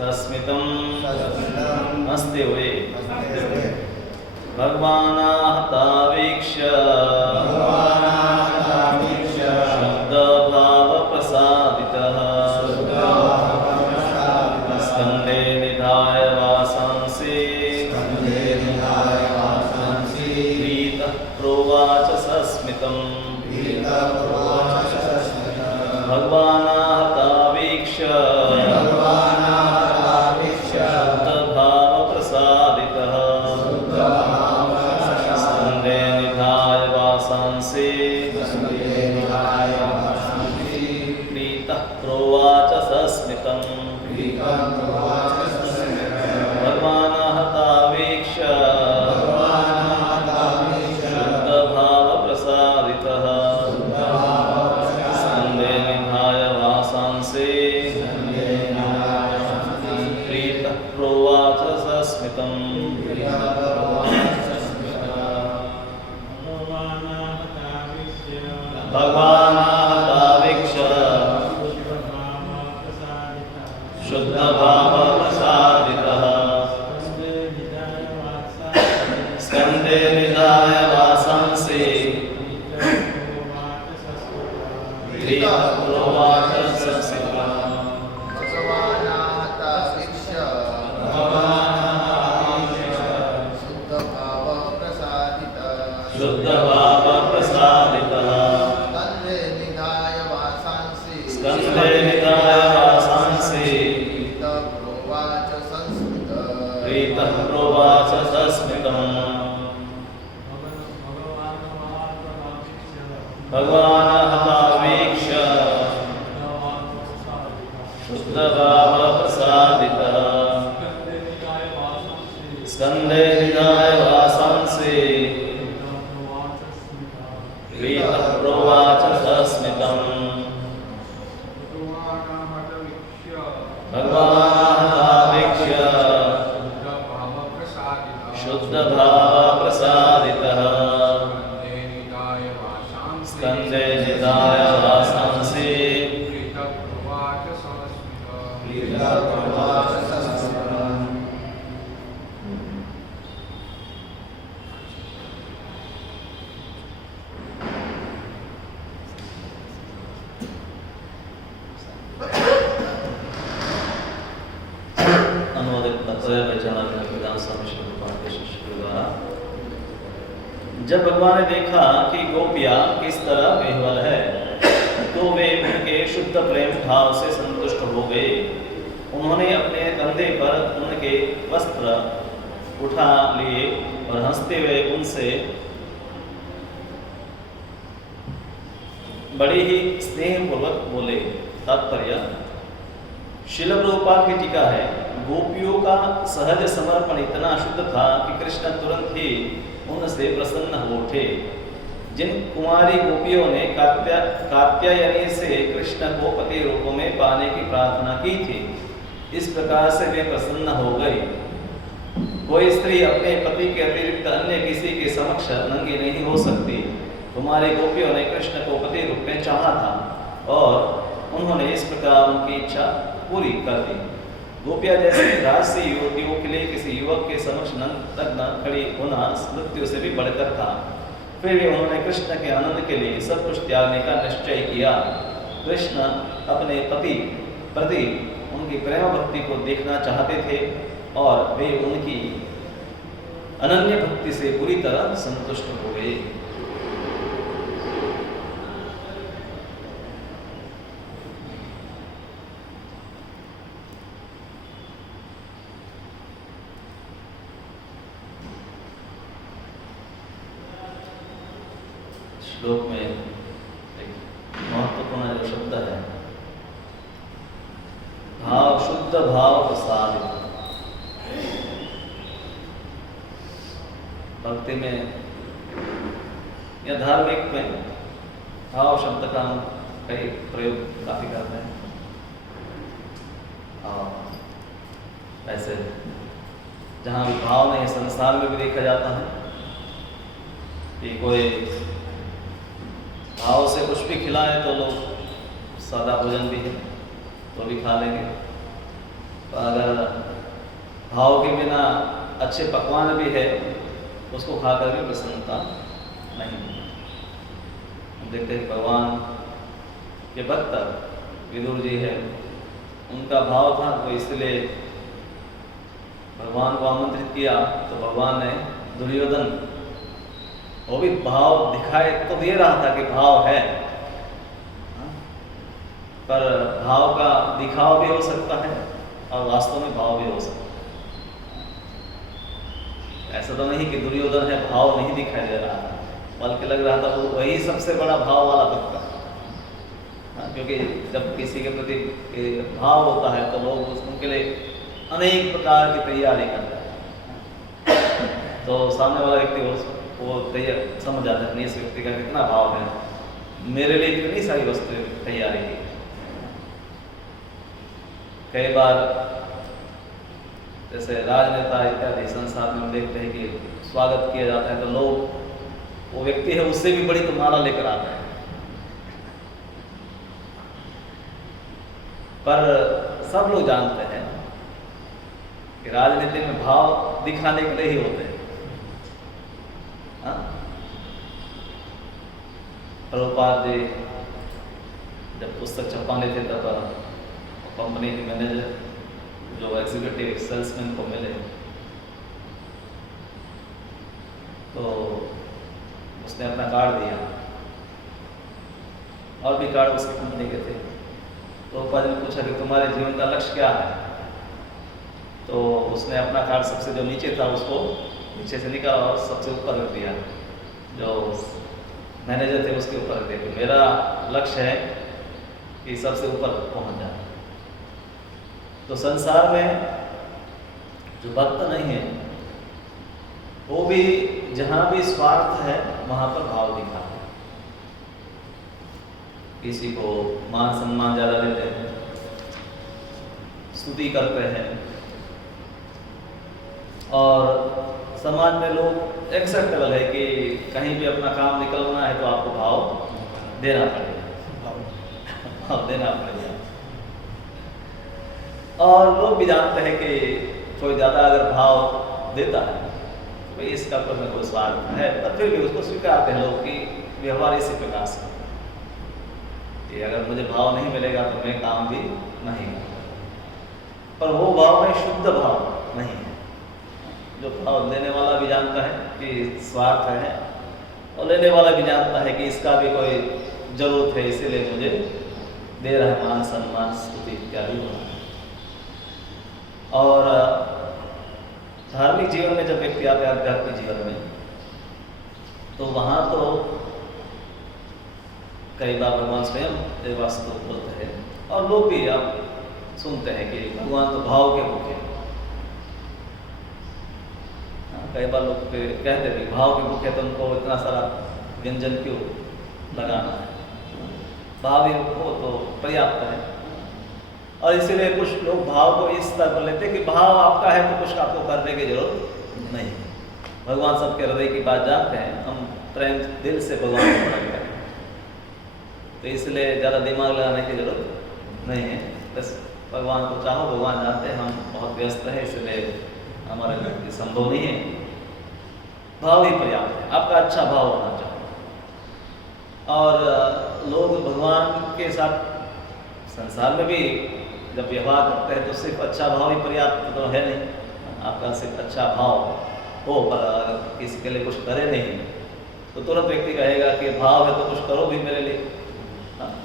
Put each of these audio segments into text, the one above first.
सस्मितं अस्ति वै भगवानाहतावीक्ष्य शब्दभावप्रसादितः स्कन्धे निधाय वासांसि प्रीतः प्रोवाच सस्मितम् भगवानाहतावीक्ष्य शब्दभावप्रसादितः स्कन्धे निधाय वासांसि प्रीतः प्रोवाच सस्मितम् भगवानाहतावीक्ष्य शब्दभावप्रसादितः स्कन्धे निधाय वासांसि प्रीतः प्रोवाच सस्मितम् भगवानाहतावीक्ष्य शुद्धभावप्रसादितः स्कन्धे निधाय वासांसि प्रीतः प्रोवाच सस्मितम् शुद्धभावप्रसादितः स्कन्धे निधाय वासांसि प्रीतः प्रोवाच सस्मितम् भगवानाहतावीक्ष्य शुद्धभावप्रसादितः स्कन्धे निधाय वासांसि प्रीतः प्रोवाच सस्मितम् भगवानाहतावीक्ष्य शुद्धभावप्रसादितः स्कन्धे निधाय वासांसि प्रीतः प्रोवाच सस्मितम्। जब भगवान ने देखा कि गोपियां किस तरह बेहवल है तो वे उनके शुद्ध प्रेम भाव से संतुष्ट हो गए। उन्होंने अपने कंधे पर उनके वस्त्र उठा लिए और हंसते हुए उनसे बड़े ही स्नेहपूर्वक बोले। तात्पर्य श्रील प्रभुपाद की टीका है, गोपियों का सहज समर्पण इतना शुद्ध था कि कृष्ण तुरंत ही उनसे प्रसन्न हो उठे। जिन कुमारी गोपियों ने कात्यायनी से कृष्ण को पति रूप में पाने की प्रार्थना की थी, इस प्रकार से वे प्रसन्न हो गई। कोई स्त्री अपने पति के अतिरिक्त अन्य किसी के समक्ष नंगी नहीं हो सकती। कुमारी गोपियों ने कृष्ण को पति रूप में चाहा था और उन्होंने इस प्रकार उनकी इच्छा पूरी कर दी। गोपियां जैसे राजसी युवतियों के लिए किसी युवक के समक्ष नग्न खड़ी होना मृत्यु से भी बढ़कर था। फिर भी उन्होंने कृष्ण के आनंद के लिए सब कुछ त्यागने का निश्चय किया। कृष्ण अपने पति प्रति उनकी प्रेम भक्ति को देखना चाहते थे और वे उनकी अनन्य भक्ति से पूरी तरह संतुष्ट हो गए। श्लोक में एक महत्वपूर्ण जो शब्द है भाव, शुद्ध भाव प्रसादित। भक्ति में या धार्मिक में भाव शब्द का हम कई प्रयोग काफी करते हैं। और ऐसे जहाँ भी भाव नहीं, संसार में भी देखा जाता है कि कोई भाव से कुछ भी खिलाए तो लोग सादा भोजन भी है तो भी खा लेंगे, अगर भाव के बिना अच्छे पकवान भी है उसको खाकर भी प्रसन्नता नहीं। हम देखते हैं भगवान के भक्त विदुर जी है, उनका भाव था तो इसलिए भगवान को आमंत्रित किया, तो भगवान ने दुर्योधन वो भी भाव दिखाए तो दे रहा था कि भाव है, पर भाव का दिखाव भी हो सकता है और वास्तव में भाव भी हो सकता है। ऐसा तो नहीं कि दुर्योधन है भाव नहीं दिखाई दे रहा था, बल्कि लग रहा था वो वही सबसे बड़ा भाव वाला भक्त है। क्योंकि जब किसी के प्रति भाव होता है तो लोग उनके लिए अनेक प्रकार की तैयारी करते हैं, तो सामने वाला व्यक्ति वो तैयार समझ जाता है इस व्यक्ति का कितना भाव है, मेरे लिए कितनी सारी वस्तुएं तैयारी की। कई बार जैसे राजनेता इत्यादि संसार में हम देखते हैं कि स्वागत किया जाता है तो लोग वो व्यक्ति है उससे भी बड़ी तो माला लेकर आता है, पर सब लोग जानते हैं कि राजनीति में भाव दिखाने के लिए ही होते हैं। प्रभुपाद जी जब पुस्तक छपाने थे तब कंपनी के मैनेजर जो एग्जीक्यूटिव सेल्समैन को मिले तो उसने अपना कार्ड दिया और भी कार्ड उसकी कंपनी के थे। तो प्रभुपाद ने पूछा कि तुम्हारे जीवन का लक्ष्य क्या है, तो उसने अपना कार्ड सबसे जो नीचे था उसको नीचे से निकाला और सबसे ऊपर रख दिया, जो मैनेजर थे उसके ऊपर रख दिया कि मेरा लक्ष्य है कि सबसे ऊपर पहुंच जाए। तो संसार में जो भक्त नहीं है वो भी जहां भी स्वार्थ है वहां पर भाव दिखाते हैं। किसी को मान सम्मान ज्यादा देते हैं, स्तुति करते हैं, और समाज में लोग एक्सेप्टेबल है कि कहीं भी अपना काम निकलना है तो आपको भाव देना पड़ेगा, भाव देना पड़ेगा। और लोग भी जानते हैं कि कोई ज़्यादा अगर भाव देता है तो भाई इसका कोई स्वार्थ है, पर फिर भी उसको स्वीकारते हैं लोग कि व्यवहार इसी प्रकार से कि अगर मुझे भाव नहीं मिलेगा तो मैं काम भी नहीं करूँगा। पर वो भाव में शुद्ध भाव नहीं है। जो भाव देने वाला भी जानता है कि स्वार्थ है और लेने वाला भी जानता है कि इसका भी कोई जरूरत है, इसीलिए मुझे दे रहा है, मान सम्मान स्तुति इत्यादि होना है। और धार्मिक जीवन में जब व्यक्ति आते हैं आध्यात्मिक जीवन में तो वहाँ तो कई बार भगवान स्वयं देवास्तु बोलते हैं और लोग भी आप सुनते हैं कि भगवान तो भाव के भूखे। कई बार लोग कहते हैं भाव के भूखे तो उनको इतना सारा व्यंजन क्यों लगाना है, भाव ही हो तो पर्याप्त है। और इसीलिए कुछ लोग भाव को इस तरह कर लेते हैं कि भाव आपका है तो कुछ आपको करने की जरूरत नहीं। भगवान सबके हृदय की बात जानते हैं, हम प्रेम दिल से भगवान को करते हैं, तो इसलिए ज़्यादा दिमाग लगाने की जरूरत नहीं है। बस भगवान को चाहो, भगवान जानते हैं हम बहुत व्यस्त हैं, इसलिए हमारे लिए संभव नहीं है। भाव ही पर्याप्त है, आपका अच्छा भाव होना चाहिए। और लोग भगवान के साथ संसार में भी जब व्यवहार करते हैं तो सिर्फ अच्छा भाव ही पर्याप्त तो है नहीं। आपका सिर्फ अच्छा भाव हो पर अगर किसी के लिए कुछ करे नहीं तो तुरंत व्यक्ति कहेगा कि भाव है तो कुछ करो भी मेरे लिए।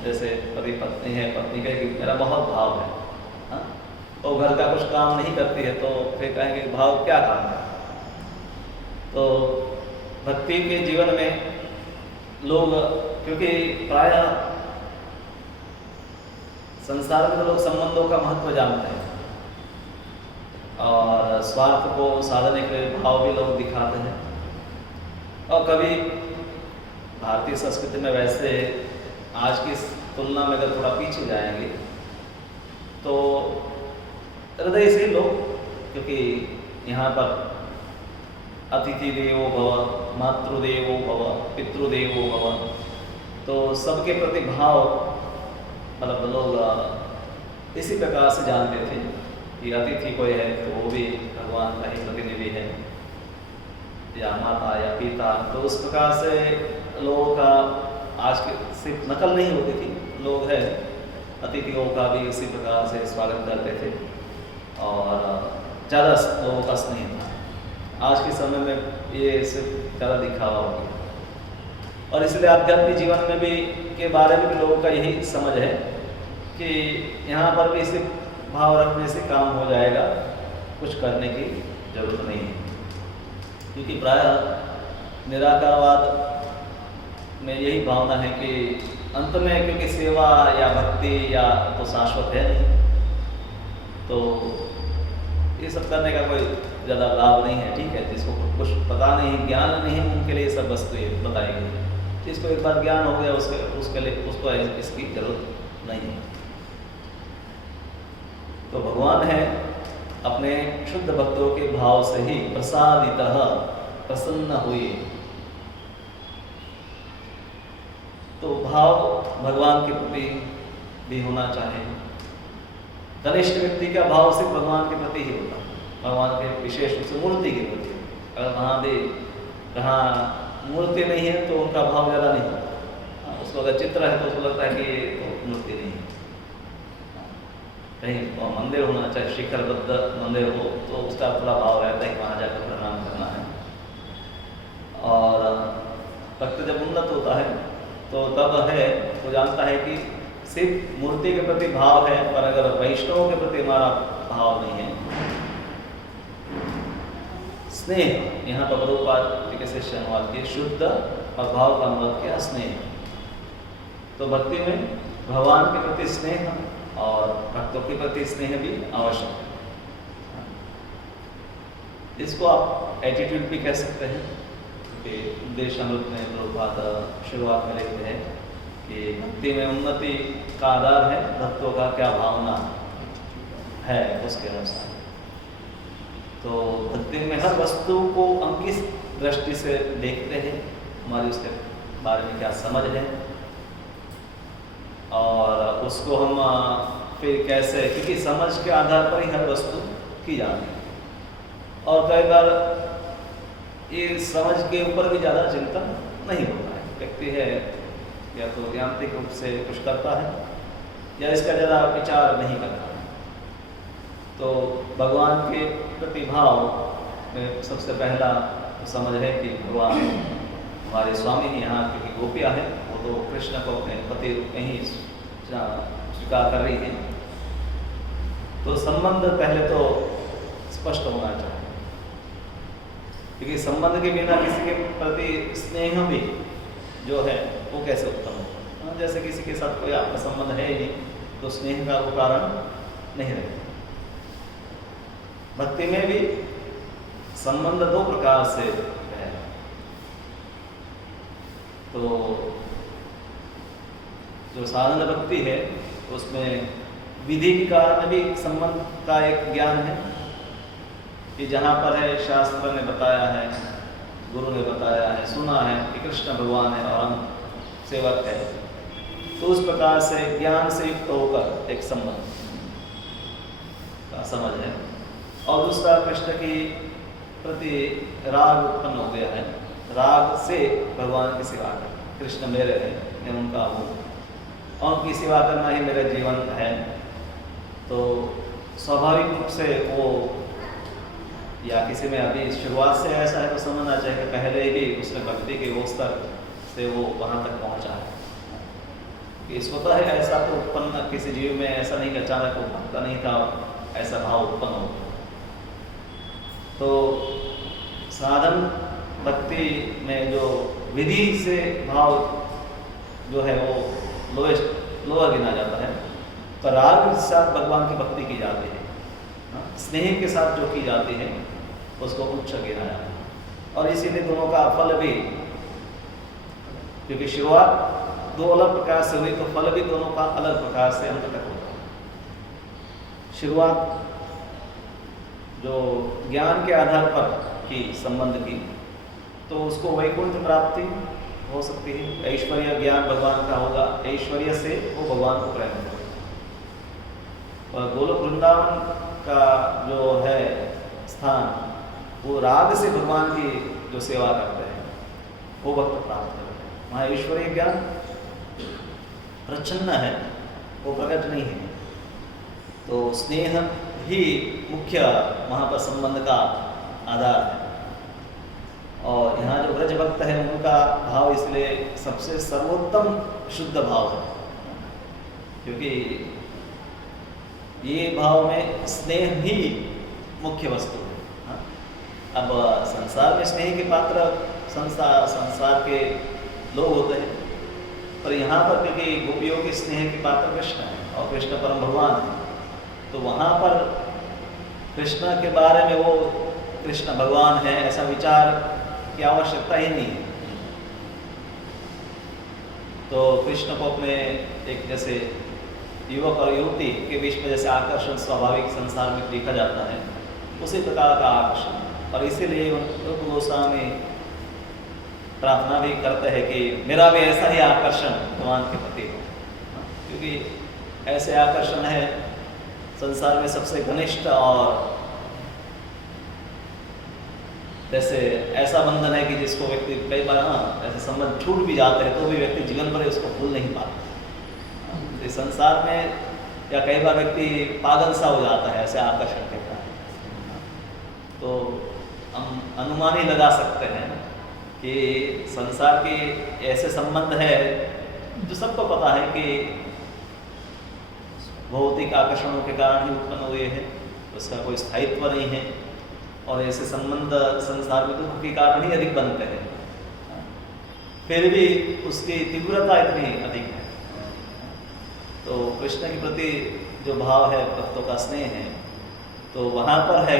जैसे पति पत्नी है, पत्नी कहे कि मेरा बहुत भाव है, तो घर का कुछ काम नहीं करती है तो फिर कहेंगे भाव क्या काम है। तो भक्ति के जीवन में लोग, क्योंकि प्रायः संसार में तो लोग संबंधों का महत्व जानते हैं और स्वार्थ को साधने के भाव भी लोग दिखाते हैं। और कभी भारतीय संस्कृति में वैसे आज की तुलना में अगर थोड़ा पीछे जाएंगे तो हृदय से लोग, क्योंकि यहाँ पर अतिथि देवो भव, मातृदेवो भव, पितृदेवो भव, तो सबके प्रति भाव मतलब लोग इसी प्रकार से जानते थे कि अतिथि कोई है तो वो भी भगवान का ही प्रतिनिधि है, या माता या पिता। तो उस प्रकार से लोगों का आज के सिर्फ नकल नहीं होती थी, लोग है अतिथियों का भी उसी प्रकार से स्वागत करते थे और ज़्यादा लोगों का स्नेह था। आज के समय में ये सिर्फ ज़्यादा दिखावा हो गया और इसलिए आध्यात्मिक जीवन में भी के बारे में भी लोगों का यही समझ है कि यहाँ पर भी सिर्फ भाव रखने से काम हो जाएगा, कुछ करने की जरूरत नहीं है। क्योंकि प्रायः निराकारवाद में यही भावना है कि अंत में, क्योंकि सेवा या भक्ति या तो शाश्वत है नहीं, तो ये सब करने का कोई ज़्यादा लाभ नहीं है। ठीक है, जिसको कुछ पता नहीं, ज्ञान नहीं है, उनके लिए सब वस्तु ये बताई गई। जिसको एक बार ज्ञान हो गया उसके लिए उसको इसकी जरूरत नहीं है। तो भगवान है अपने शुद्ध भक्तों के भाव से ही प्रसादितः प्रसन्न हुए। तो भाव भगवान के प्रति भी होना चाहिए। कनिष्ठ व्यक्ति का भाव सिर्फ भगवान के प्रति ही होता है, भगवान के विशेष रूप से मूर्ति के प्रति। अगर वहाँ भी कहाँ मूर्ति नहीं है तो उनका भाव ज़्यादा नहीं होता। उसको अगर चित्र है तो उसको लगता है कि ये तो मूर्ति नहीं है। कहीं मंदिर होना चाहिए, शिखरबद्ध मंदिर हो तो उसका थोड़ा भाव रहता है कि वहाँ जाकर प्रणाम करना है। और भक्त जब उन्नत होता है तो तब है वो जानता है कि सिर्फ मूर्ति के प्रति भाव है, पर अगर वैष्णवों के प्रति हमारा भाव नहीं है, स्नेह, यहाँ पर प्रभुपाद जी के शिष्य अनुवाद किए, शुद्ध और भाव का अनुवाद किया स्नेह। तो भक्ति में भगवान के प्रति स्नेह और भक्तों के प्रति स्नेह भी आवश्यक है। इसको आप एटीट्यूड भी कह सकते हैं कि देशामृत में प्रभुपाद शुरुआत में लिखते हैं कि भक्ति में उन्नति का आधार है भक्तों का क्या भावना है उसके अनुसार। तो भक्ति में हर वस्तु को हम किस दृष्टि से देखते हैं, हमारी उसके बारे में क्या समझ है, और उसको हम फिर कैसे, क्योंकि समझ के आधार पर ही हर वस्तु की जाती है। और कई बार ये समझ के ऊपर भी ज़्यादा चिंतन नहीं होता है। व्यक्ति है या तो यांत्रिक रूप से कुछ करता है या इसका ज़्यादा विचार नहीं करता है। तो भगवान के प्रति भाव में सबसे पहला समझ है कि भगवान हमारे स्वामी ही, यहाँ क्योंकि गोपियाँ हैं वो तो कृष्ण को अपने पति रूप में ही स्वीकार कर रही है। तो संबंध पहले तो स्पष्ट होना चाहिए, क्योंकि संबंध के बिना किसी के प्रति स्नेह भी जो है वो कैसे उत्पन्न होगा। जैसे किसी के साथ कोई आपका संबंध है ही नहीं तो स्नेह का वो कारण नहीं रहेगा। भक्ति में भी संबंध दो प्रकार से है। तो जो साधन भक्ति है उसमें विधि के कारण भी संबंध का एक ज्ञान है कि जहाँ पर है शास्त्र ने बताया है, गुरु ने बताया है, सुना है कि कृष्ण भगवान है और हम सेवक है, तो उस प्रकार से ज्ञान से युक्त होकर एक संबंध का समझ है। और दूसरा कृष्ण की प्रति राग उत्पन्न हो गया है, राग से भगवान की सेवा कर, कृष्ण मेरे हैं, मैं उनका हूँ और उनकी सेवा करना ही मेरा जीवन है। तो स्वाभाविक रूप से वो, या किसी में अभी शुरुआत से ऐसा है तो समझना चाहिए कि पहले ही उसने भक्ति के वो स्तर से वो वहाँ तक पहुँचा है कि स्वतः है ऐसा तो उत्पन्न किसी जीव में ऐसा नहीं कि अचानक वो भक्ता नहीं था, ऐसा भाव उत्पन्न हो। तो साधन भक्ति में जो विधि से भाव जो है वो लोअर गिना जाता है, पर राग के साथ भगवान की भक्ति की जाती है, स्नेह के साथ जो की जाती है उसको उच्च गिना जाता है। और इसीलिए दोनों का फल भी, क्योंकि शुरुआत दो अलग प्रकार से हुई तो फल भी दोनों का अलग प्रकार से अंत तक होता है। शुरुआत जो ज्ञान के आधार पर की संबंध की तो उसको वैकुंठ प्राप्ति हो सकती है, ऐश्वर्य ज्ञान भगवान का होगा, ऐश्वर्य से वो भगवान को प्राप्त करेगा। और गोलोक वृंदावन का जो है स्थान, वो राग से भगवान की जो सेवा करते हैं वो भक्त प्राप्त करते हैं। वहाँ ईश्वरीय ज्ञान प्रच्छन्न है, वो प्रकट नहीं है। तो स्नेह ही मुख्य वहाँ पर संबंध का आधार है। और यहाँ जो ब्रज भक्त है उनका भाव इसलिए सबसे सर्वोत्तम शुद्ध भाव है, क्योंकि ये भाव में स्नेह ही मुख्य वस्तु है। हाँ? अब संसार में स्नेह के पात्र संसार के लोग होते हैं, पर यहाँ पर क्योंकि गोपियों के स्नेह के पात्र कृष्ण है और कृष्ण परम भगवान है, तो वहाँ पर कृष्ण के बारे में वो कृष्ण भगवान है ऐसा विचार की आवश्यकता ही नहीं है। तो कृष्ण को अपने एक जैसे युवक और युवती के बीच में जैसे आकर्षण स्वाभाविक संसार में देखा जाता है, उसी प्रकार का आकर्षण, और इसीलिए रूप गोस्वामी प्रार्थना भी करते हैं कि मेरा भी ऐसा ही आकर्षण भगवान के प्रति हो, क्योंकि ऐसे आकर्षण है संसार में सबसे घनिष्ठ, और जैसे ऐसा बंधन है कि जिसको व्यक्ति कई बार ऐसे संबंध छूट भी जाते हैं तो भी व्यक्ति जीवन भर उसको भूल नहीं पाता। तो संसार में या कई बार व्यक्ति पागल सा हो जाता है ऐसे आकर्षण के कारण। तो हम अनुमान ही लगा सकते हैं कि संसार के ऐसे संबंध है जो सबको पता है कि भौतिक आकर्षणों के कारण ही उत्पन्न हुए हैं, उसका कोई स्थायित्व नहीं है, और ऐसे संबंध संसार में दुख के कारण ही अधिक बनते हैं, फिर भी उसकी तीव्रता इतनी अधिक है। तो कृष्ण के प्रति जो भाव है, भक्तों का स्नेह है, तो वहाँ पर है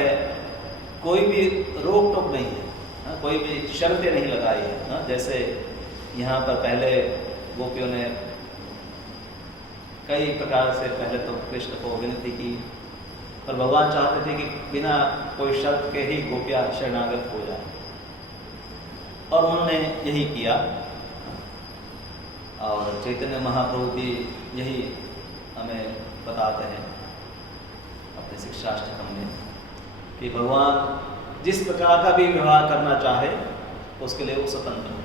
कोई भी रोक टोक नहीं है, कोई भी शर्तें नहीं लगाई है। जैसे यहाँ पर पहले गोपियों ने कई प्रकार से पहले तो कृष्ण को विनती की, पर भगवान चाहते थे कि बिना कोई शर्त के ही गोपियाँ शरणागत हो जाए, और उन्होंने यही किया। और चैतन्य महाप्रभु भी यही हमें बताते हैं अपने शिक्षाष्टकम में कि भगवान जिस प्रकार का भी व्यवहार करना चाहे उसके लिए वो स्वतंत्र है।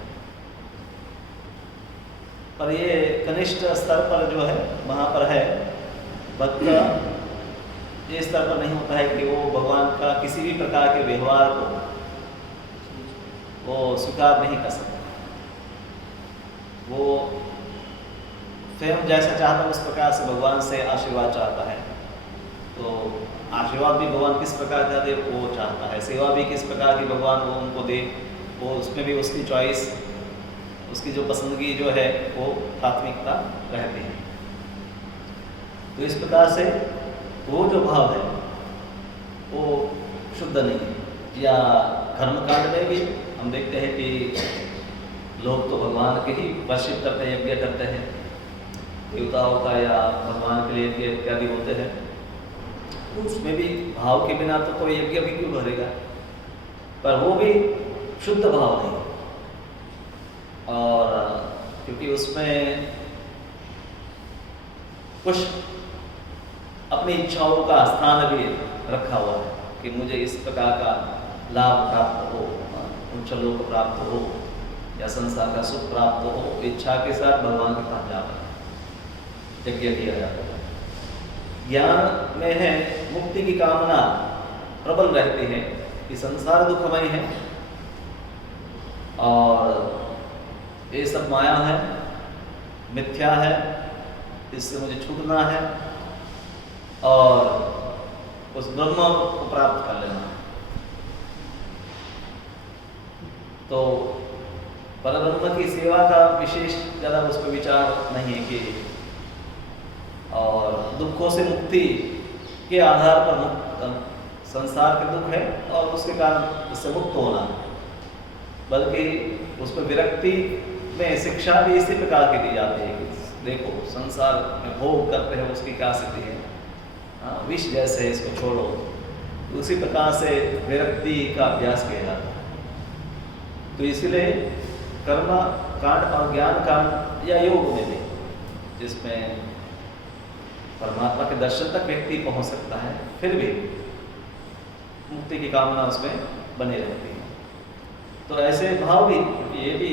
पर ये कनिष्ठ स्तर पर जो है वहाँ पर है भक्त ये स्तर पर नहीं होता है कि वो भगवान का किसी भी प्रकार के व्यवहार को वो स्वीकार नहीं कर सकता। वो स्वयं जैसा चाहता है उस प्रकार से भगवान से आशीर्वाद चाहता है। तो आशीर्वाद भी भगवान किस प्रकार का दे वो चाहता है, सेवा भी किस प्रकार की भगवान वो उनको दे, वो उसमें भी उसकी चॉइस, उसकी जो पसंदगी जो है वो प्राथमिकता रहती है। तो इस प्रकार से वो जो भाव है वो शुद्ध नहीं है। या कर्मकांड में भी हम देखते हैं कि लोग तो भगवान के ही वर्शिप करते हैं, यज्ञ करते हैं, देवताओं का या भगवान के लिए यज्ञ इत्यादि होते हैं। उसमें भी भाव के बिना तो कोई यज्ञ भी क्यों भरेगा, पर वो भी शुद्ध भाव नहीं। और क्योंकि उसमें कुछ अपनी इच्छाओं का स्थान भी रखा हुआ है कि मुझे इस प्रकार का लाभ प्राप्त हो, उच्च लोक प्राप्त हो या संसार का सुख प्राप्त हो, इच्छा के साथ भगवान के पास जाता है, यज्ञ किया जाता है। ज्ञान में है मुक्ति की कामना प्रबल रहती है कि संसार दुखमय है और ये सब माया है, मिथ्या है, इससे मुझे छूटना है और उस ब्रह्म को प्राप्त कर लेना। तो परब्रह्म की सेवा का विशेष ज़्यादा उस पर विचार नहीं है कि, और दुखों से मुक्ति के आधार पर संसार के दुख है और उसके कारण उससे मुक्त होना, बल्कि उस पर विरक्ति में शिक्षा भी इसी प्रकार की दी जाती है कि देखो संसार में भोग करते हैं उसकी क्या स्थिति है, विष जैसे है, इसको छोड़ो। उसी प्रकार से विरक्ति का अभ्यास किया जाता है। तो इसलिए कर्म कांड और ज्ञान कांड या योग में भी, जिसमें परमात्मा के दर्शन तक व्यक्ति पहुंच सकता है, फिर भी मुक्ति की कामना उसमें बने रहती है। तो ऐसे भाव भी, ये भी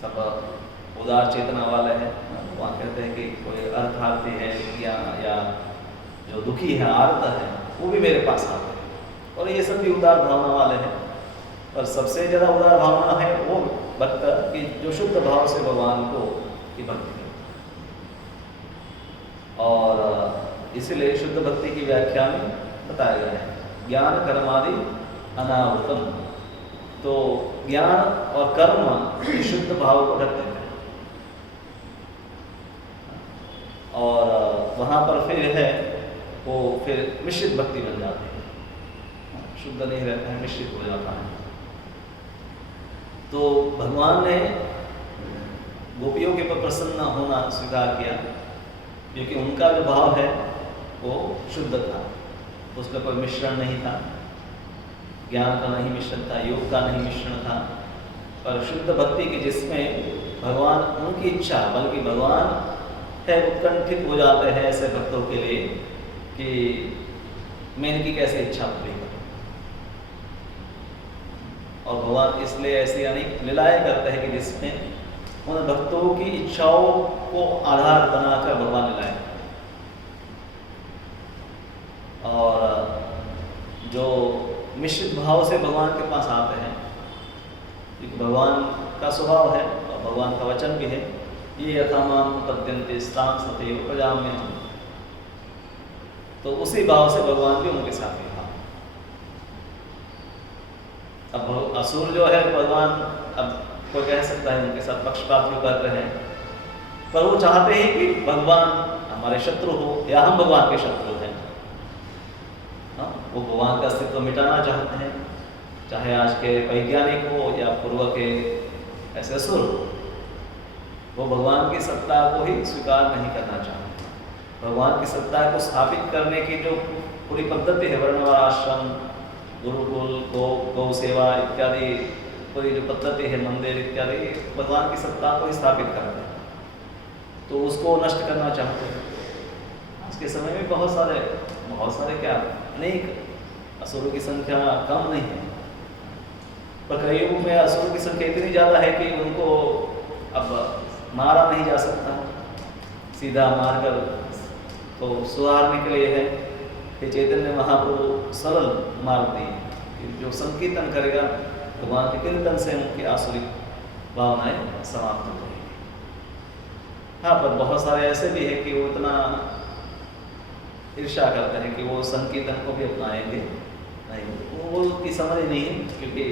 सब उदार चेतना वाले हैं। वहाँ कहते हैं कि कोई अर्थार्थी है या जो दुखी है, आर्त है, वो भी मेरे पास आते हैं, और ये सब भी उदार भावना वाले हैं। और सबसे ज़्यादा उदार भावना है वो भक्त कि जो शुद्ध भाव से भगवान को की भक्ति करता है। और इसीलिए शुद्ध भक्ति की व्याख्या में बताया गया है ज्ञान कर्मादि अनावृतम। तो ज्ञान और कर्म ये शुद्ध भाव को ढक देते हैं, और वहाँ पर फिर है वो फिर मिश्रित भक्ति बन जाती है, शुद्ध नहीं रहता है, मिश्रित हो जाता है। तो भगवान ने गोपियों के ऊपर प्रसन्न होना स्वीकार किया, क्योंकि उनका जो भाव है वो शुद्ध था, उसका कोई मिश्रण नहीं था, ज्ञान का नहीं मिश्रण था, योग का नहीं मिश्रण था, पर शुद्ध भक्ति की जिसमें भगवान उनकी इच्छा, बल्कि भगवान है उत्कंठित हो जाते हैं ऐसे भक्तों के लिए कि मैं इनकी कैसे इच्छा पूरी करूं। और भगवान इसलिए ऐसी अनेक लीलाएं करते हैं कि जिसमें उन भक्तों की इच्छाओं को आधार बनाकर भगवान लीलाएं। और जो मिश्रित भाव से भगवान के पास आते हैं, क्योंकि भगवान का स्वभाव है और भगवान का वचन भी है, ये यथामाम उपद्यन्ते स्थान सतैव प्रजाम्यहम्। तो उसी भाव से भगवान भी उनके साथ था। अब असुर जो है भगवान, अब कोई कह सकता है उनके साथ पक्षपात भी कर रहे हैं, पर वो चाहते हैं कि भगवान हमारे शत्रु हो या हम भगवान के शत्रु हैं। वो भगवान का अस्तित्व मिटाना चाहते हैं, चाहे आज के वैज्ञानिक हो या पूर्व के ऐसे असुर, वो भगवान की सत्ता को ही स्वीकार नहीं करना चाहते। भगवान की सत्ता को स्थापित करने की जो पूरी पद्धति है, वर्णाश्रम, गुरुकुल, गौ सेवा इत्यादि पूरी जो पद्धति है, मंदिर इत्यादि, भगवान की सत्ता को ही स्थापित करते हैं, तो उसको नष्ट करना चाहते हैं। आज के समय में बहुत सारे क्या अनेक असुरों की संख्या कम नहीं है, पर कलयुग में असुरों की संख्या इतनी ज़्यादा है कि उनको अब मारा नहीं जा सकता, सीधा मारकर तो सुधारने के लिए है कि चैतन्य महाप्रभु सरल मार्ग दिए, जो संकीर्तन करेगा भगवान के कीर्तन से उनकी आसुरिक भावनाएं समाप्त हो जाएंगी। हाँ, पर बहुत सारे ऐसे भी है कि वो इतना ईर्ष्या करते हैं कि वो संकीर्तन को भी अपनाएंगे नहीं, वो की समझ नहीं है, क्योंकि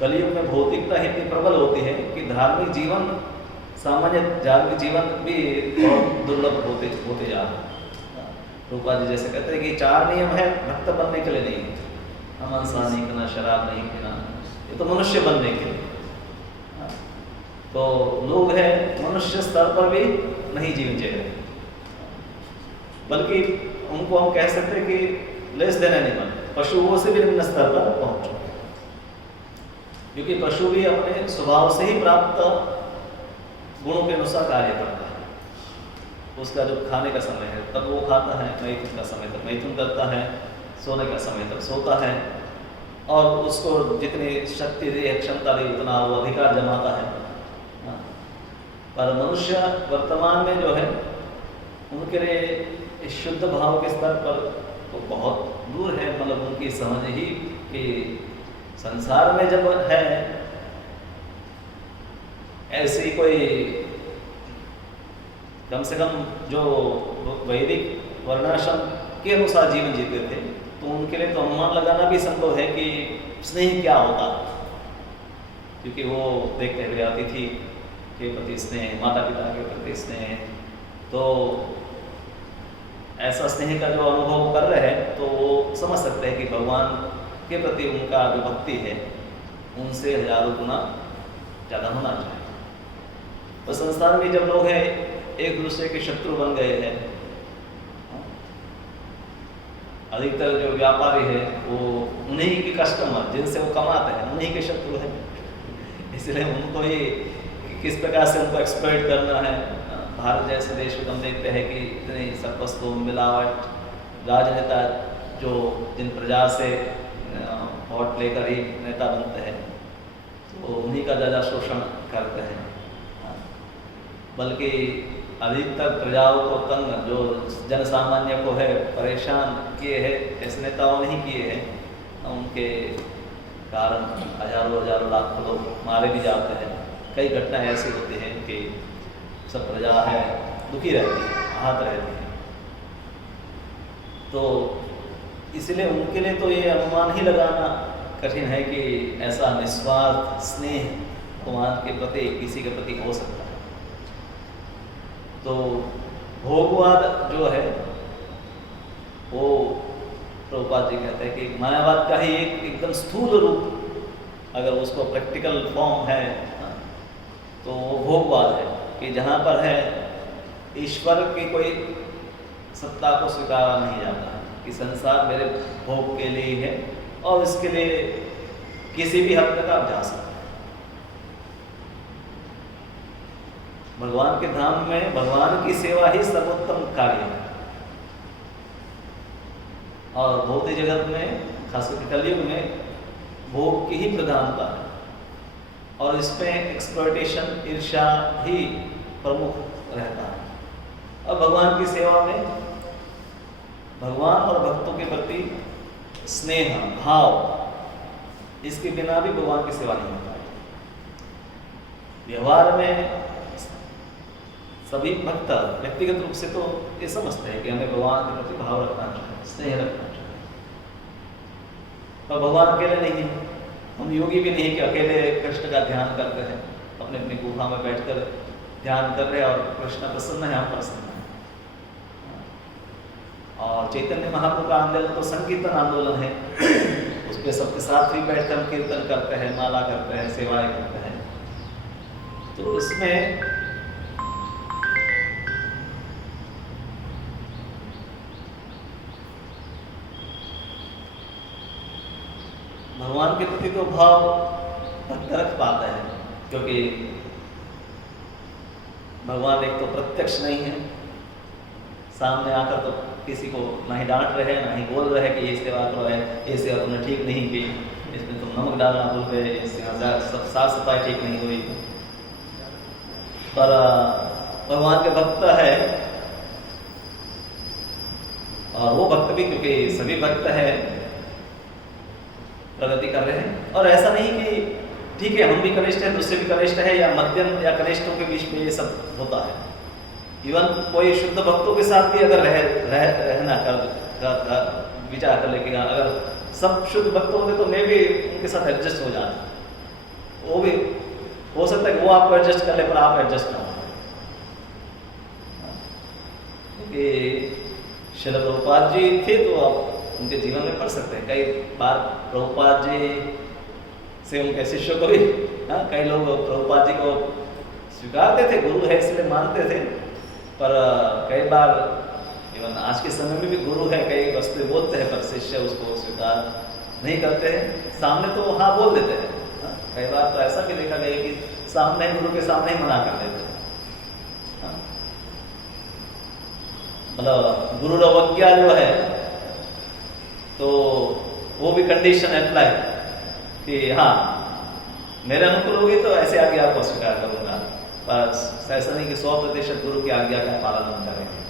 कलयुग में भौतिकता इतनी प्रबल होती है कि धार्मिक जीवन, सामान्य धार्मिक जीवन भी बहुत दुर्लभ होते जा रहा है। रूपा जी जैसे कहते हैं कि 4 नियम है भक्त बनने के लिए नहीं है, हिंसा नहीं करना, शराब नहीं पीना, ये तो मनुष्य बनने के लिए। तो लोग हैं मनुष्य स्तर पर भी नहीं जीवन जी रहे, बल्कि उनको हम कह सकते हैं कि लेस देन एनिमल, पशुओं से भी निम्न स्तर पर पहुंच चुके, क्योंकि पशु भी अपने स्वभाव से ही प्राप्त गुणों के अनुसार कार्य करता है। उसका जो खाने का समय है तब वो खाता है, मैथुन का समय तक मैथुन करता है, सोने का समय तक सोता है, और उसको जितनी शक्ति दी, क्षमता दी, उतना वो अधिकार जमाता है। पर मनुष्य वर्तमान में जो है उनके लिए इस शुद्ध भाव के स्तर पर तो बहुत दूर है, मतलब उनकी समझ ही कि संसार में जब है ऐसी कोई, कम से कम जो वैदिक वर्णाश्रम के अनुसार जीवन जीते थे, तो उनके लिए तो अनुमान लगाना भी संभव है कि स्नेह क्या होता, क्योंकि वो देखते हुए अतिथि के प्रति स्नेह, माता पिता के प्रति स्नेह, तो ऐसा स्नेह का जो अनुभव कर रहे हैं तो वो समझ सकते हैं कि भगवान के प्रति उनका जो भक्ति है उनसे हजारों गुना ज़्यादा होना चाहिए। तो संसार में जब लोग हैं एक दूसरे के शत्रु बन गए हैं, अधिकतर जो व्यापारी है वो उन्हीं के कस्टमर, जिनसे वो कमाते हैं, उन्हीं के शत्रु हैं, इसलिए उनको ही किस प्रकार से उनको एक्सप्लॉइट करना है। भारत जैसे देश में हम देखते हैं कि इतनी सब वस्तु मिलावट, राजनेता जो जिन प्रजा से वोट लेकर ही नेता बनते हैं तो उन्हीं का ज़्यादा शोषण करते हैं। बल्कि अधिकतर प्रजाओं को तंग जो जन सामान्य को है परेशान किए हैं ऐसे नेताओं ने ही किए हैं। उनके कारण हजारों हजारों लाखों लोग मारे भी जाते हैं। कई घटनाएं ऐसी होती हैं कि सब प्रजा है दुखी रहती है, आहत रहती है। तो इसलिए उनके लिए तो ये अनुमान ही लगाना कठिन है कि ऐसा निस्वार्थ स्नेह भगवान के प्रति किसी के प्रति हो सकता है। तो भोगवाद जो है वो प्रभुपाद जी कहते हैं कि मायावाद का ही एक एकदम स्थूल रूप अगर उसको प्रैक्टिकल फॉर्म है तो वो भोगवाद है कि जहाँ पर है ईश्वर की कोई सत्ता को स्वीकारा नहीं जाता है कि संसार मेरे भोग के लिए है और इसके लिए किसी भी हद तक आप जा सकते हैं। भगवान के धाम में भगवान की सेवा ही सर्वोत्तम कार्य है और भौतिक जगत में खासकर कलयुग में भोग की ही प्रधानता है और इसमें एक्सप्लॉयटेशन ईर्ष्या ही प्रमुख रहता है। और भगवान की सेवा में भगवान और भक्तों के प्रति स्नेह भाव इसके बिना भी भगवान की सेवा नहीं होता है। व्यवहार में सभी भक्त व्यक्तिगत रूप से तो ये समझते हैं कि हमें भगवान के प्रति भाव रखना चाहिए, स्नेह रखना चाहिए, पर भगवान अकेले नहीं है। हम योगी भी नहीं कि अकेले कृष्ण का ध्यान करते हैं, अपने अपनी गुफा में बैठकर ध्यान कर रहे हैं और कृष्ण प्रसन्न है, हम प्रसन्न हैं। और चैतन्य महाप्रभु का आंदोलन तो संकीर्तन आंदोलन है, उसके सबके साथ भी बैठकर कीर्तन करते हैं, माला करते हैं, सेवाएं करते हैं। तो इसमें भगवान के प्रति तो भाव भक्त रख पाते हैं क्योंकि भगवान एक तो प्रत्यक्ष नहीं है, सामने आकर तो किसी को ना ही डांट रहे ना ही बोल रहे कि ये सेवा करो है, ये सेवा तुमने ठीक नहीं की, इसमें तुम नमक डालना भूल गए, इससे सब साफ सफाई ठीक नहीं हुई। पर भगवान के भक्त है और वो भक्त भी क्योंकि सभी भक्त है प्रगति कर रहे हैं। और ऐसा नहीं कि ठीक है हम भी कनिष्ठ हैं दूसरे भी कनिष्ठ है या मध्यम या कनिष्ठों के बीच में ये सब होता है। इवन कोई शुद्ध भक्तों के साथ भी अगर रहना कर विचार कर लेगा, अगर सब शुद्ध भक्त होते तो मैं भी उनके साथ एडजस्ट हो जाता। वो भी हो सकता है कि वो आपको एडजस्ट कर ले पर आप एडजस्ट ना हो। श्रील प्रभुपाद जी थे तो आप उनके जीवन में पढ़ सकते हैं। कई बार प्रभुपाद जी से उनके शिष्यों को भी कई लोग प्रभुपाद जी को स्वीकारते थे, गुरु है इसलिए मानते थे। पर कई बार इवन आज के समय में भी गुरु है, कई वस्तु बोलते हैं पर शिष्य उसको स्वीकार नहीं करते हैं। सामने तो हाँ बोल देते हैं, कई बार तो ऐसा भी देखा गया कि सामने गुरु के सामने ही मना कर देते हैं। मतलब गुरु अवज्ञा जो है तो वो भी कंडीशन अप्लाई कि हाँ मेरे अनुकूल होगी तो ऐसे आज्ञा आपको स्वीकार करूंगा, पर ऐसा नहीं कि 100% गुरु की आज्ञा का पालन हम करेंगे।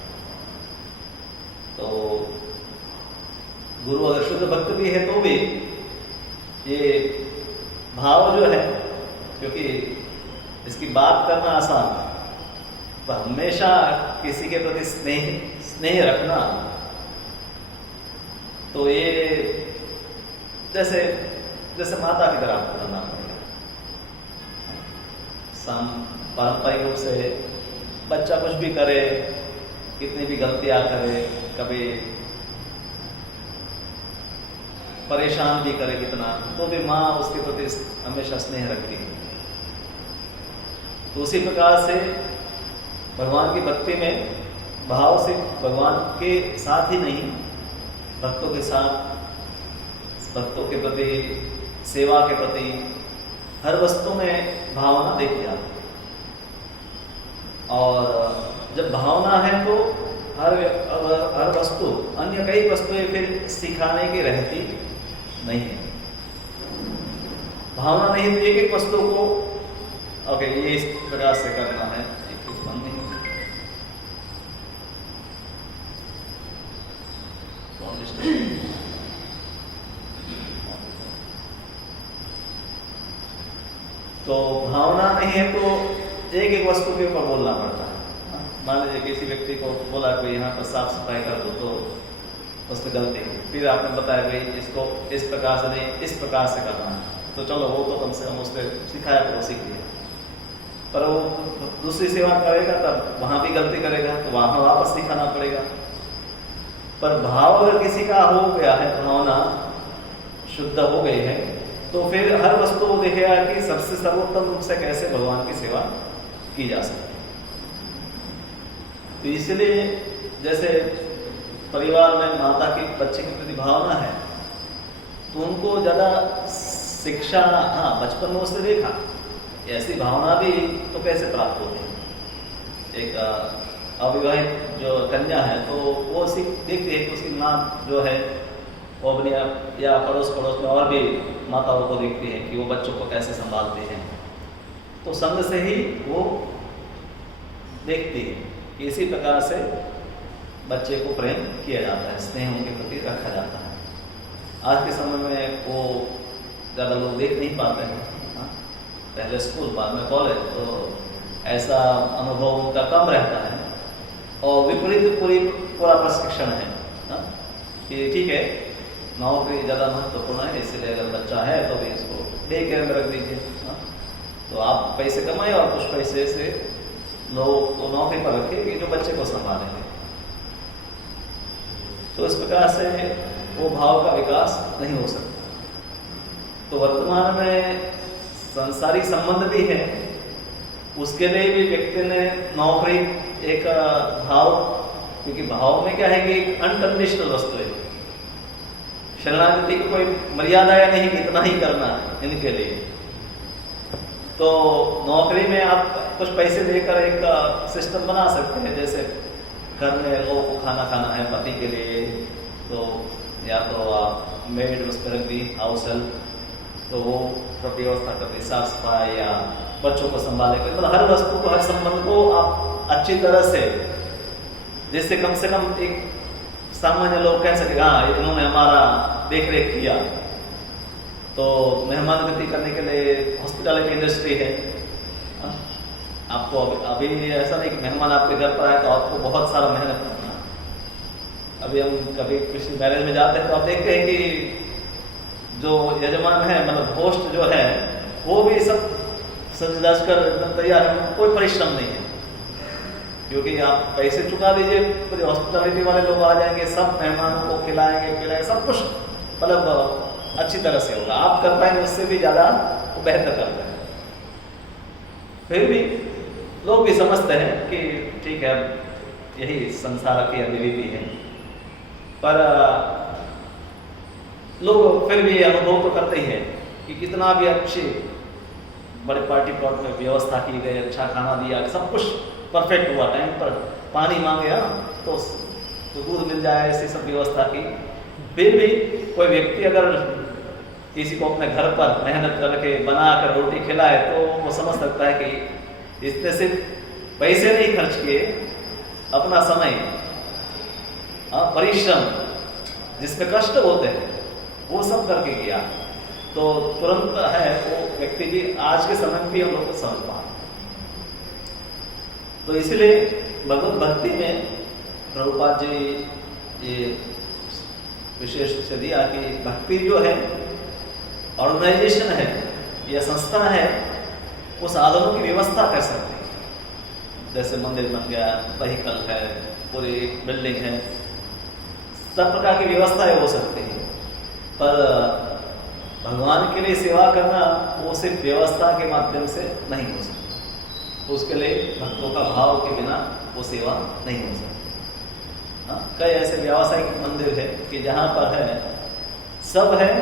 तो गुरु अगर शुद्ध भक्त भी है तो भी ये भाव जो है, क्योंकि इसकी बात करना आसान है पर हमेशा किसी के प्रति स्नेह रखना तो ये जैसे जैसे माता की तरह आपको करना पड़ेगा। पारंपरिक रूप से बच्चा कुछ भी करे, कितनी भी गलतियां करे, कभी परेशान भी करे कितना, तो भी माँ उसके प्रति हमेशा स्नेह रखती है। तो उसी प्रकार से भगवान की भक्ति में भाव से भगवान के साथ ही नहीं, भक्तों के साथ, भक्तों के प्रति, सेवा के प्रति, हर वस्तु में भावना देखी जाती है। और जब भावना है तो हर वस्तु, अन्य कई वस्तुएं फिर सिखाने की रहती नहीं है। भावना नहीं तो एक एक वस्तु को ओके ये इस प्रकार से करना है, एक बंद नहीं। तो भावना नहीं है तो एक एक वस्तु के ऊपर बोलना पड़ता है। मान लीजिए किसी व्यक्ति को बोला कि यहाँ पर साफ सफाई कर दो, तो उसमें गलती है, फिर आपने बताया कि इसको इस प्रकार से नहीं इस प्रकार से करना है, तो चलो वो तो कम से कम उसने सिखाया तो सीख लिया। पर वो दूसरी सेवा करेगा तब वहाँ भी गलती करेगा, तो वहाँ वापस सिखाना पड़ेगा। पर भाव अगर किसी का हो गया है, भावना शुद्ध हो गई है, तो फिर हर वस्तु को देखेगा कि सबसे सर्वोत्तम रूप से कैसे भगवान की सेवा की जा सकती है। तो इसलिए जैसे परिवार में माता की बच्चे के प्रति भावना है, तो उनको ज़्यादा शिक्षा, हाँ बचपन में उसने देखा ऐसी भावना भी तो कैसे प्राप्त होती है। एक अविवाहित जो कन्या है तो वो देखती है कि उसकी माँ जो है वो अपनी या पड़ोस में और भी माताओं को देखती है कि वो बच्चों को कैसे संभालते हैं, तो संग से ही वो देखती है कि इसी प्रकार से बच्चे को प्रेम किया जाता है, स्नेह उनके प्रति रखा जाता है। आज के समय में वो ज़्यादा लोग देख नहीं पाते हैं। पहले स्कूल, बाद में कॉलेज, तो ऐसा अनुभव उनका कम रहता है और विपरीत पूरा प्रशिक्षण है कि ठीक है नौकरी ज़्यादा महत्वपूर्ण है, इसलिए अगर बच्चा है तो भी इसको डे केयर में रख दीजिए। तो आप पैसे कमाए और कुछ पैसे से लोग को नौकरी पर रखिए कि जो बच्चे को संभालेंगे। तो इस प्रकार से वो भाव का विकास नहीं हो सकता। तो वर्तमान में संसारिक संबंध भी है, उसके लिए भी व्यक्ति ने नौकरी एक भाव, क्योंकि भाव में क्या है कि एक अनकंडीशनल वस्तु है, शरणागति को कोई मर्यादा या नहीं कि इतना ही करना है इनके लिए। तो नौकरी में आप कुछ पैसे देकर एक सिस्टम बना सकते हैं, जैसे घर में लोगों को खाना खाना है पति के लिए, तो या तो आप मेड उस पर रख दी, हाउस हेल्प, तो वो व्यवस्था कर दी, साफ सफाई या बच्चों को संभाले, मतलब हर वस्तु को, हर संबंध को आप अच्छी तरह से, जिससे कम से कम एक सामान्य लोग कह सके हाँ इन्होंने हमारा देख रेख किया। तो मेहमान गति करने के लिए हॉस्पिटैलिटी इंडस्ट्री है। आपको अभी ऐसा नहीं कि मेहमान आपके घर पर आए तो आपको बहुत सारा मेहनत करना। अभी हम कभी किसी मैरिज में जाते हैं तो आप देखते हैं कि जो यजमान है, मतलब होस्ट जो है, वो भी सब सज धज कर एकदम तैयार है, कोई परिश्रम नहीं है, क्योंकि आप पैसे चुका दीजिए, पूरे हॉस्पिटैलिटी वाले लोग आ जाएंगे, सब मेहमानों को खिलाएंगे पिलाएंगे, सब कुछ मतलब अच्छी तरह से होगा। आप कर पाएंगे उससे भी ज़्यादा वो बेहतर करते हैं। फिर भी लोग भी समझते हैं कि ठीक है यही संसार की अभिवृद्धि है, पर लोग फिर भी अनुभव तो करते ही हैं कि कितना भी अच्छी बड़े पार्टी प्लॉट में व्यवस्था की गई, अच्छा खाना दिया, सब कुछ परफेक्ट हुआ, टाइम पर पानी मांगे तो दूध मिल जाए, ऐसी सब व्यवस्था की, फिर भी कोई व्यक्ति अगर किसी को अपने घर पर मेहनत करके बना कर रोटी खिलाए तो वो समझ सकता है कि इसने सिर्फ पैसे नहीं खर्च किए, अपना समय, परिश्रम जिसमें कष्ट होते हैं वो सब करके किया, तो तुरंत है वो व्यक्ति भी आज के समय में भी हम लोग को समझ पा। तो इसलिए भगवत भक्ति में प्रभुपाद जी ये विशेष रूप से दिया कि भक्ति जो है ऑर्गेनाइजेशन है या संस्था है, वो साधनों की व्यवस्था कर सकती है। जैसे मंदिर बन गया, व्हीकल है, पूरी बिल्डिंग है, सब प्रकार की व्यवस्थाएं हो सकती है, पर भगवान के लिए सेवा करना वो सिर्फ व्यवस्था के माध्यम से नहीं हो सकता। उसके लिए भक्तों का भाव के बिना वो सेवा नहीं हो सकती। कई ऐसे व्यावसायिक मंदिर है कि जहाँ पर है सब है,